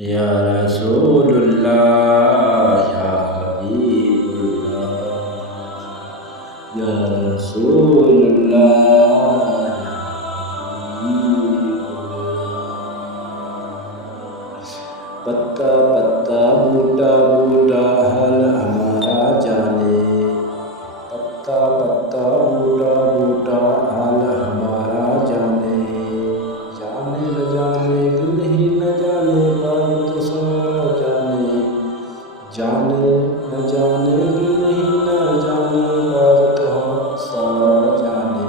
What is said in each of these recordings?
یا رسول اللہ یا حبیب اللہ، یا رسول اللہ یا حبیب اللہ۔ پتا پتا بوٹا بوٹا حال ہمارا جانے، پتا پتا بوٹا بوٹا حال ہمارا جانے، جانے نہ جانے دل ہی نہ جانے بات تو سو جانے، جانے نہ جانے دل ہی نہ جانے بات تو سارا جانے،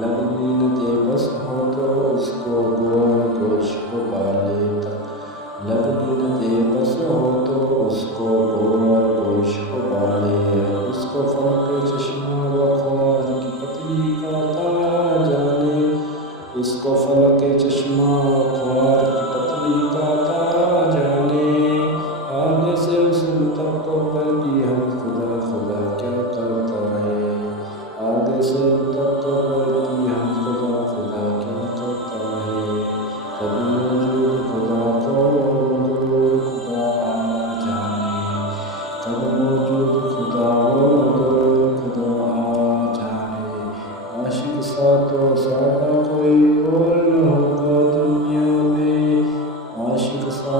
لگنے نہ دے بس ہو تو اس کو گور گوشت بالے تک، لگنے نہ دے بس ہو تو اس کو گور گوشت بالے، اس کو فرق چشمہ و خوار کی پتلی کا تارا جانے، اس کو فلک چشمہ و خوار کی پتلی کا تارا جانے، آگے سے اس متکبر کی ہم خدا خدا کیا کرتا ہے، آگے سے متکبر کی ہم خدا خدا کیا کرتا ہے، کب موجود خدا کو دور خدا آ جانے، کب موجود خدا کو دور خدا آ جانے، عاشق سا تو سادہ کوئی اور نہ ہوگا دنیا میں، عاشق سا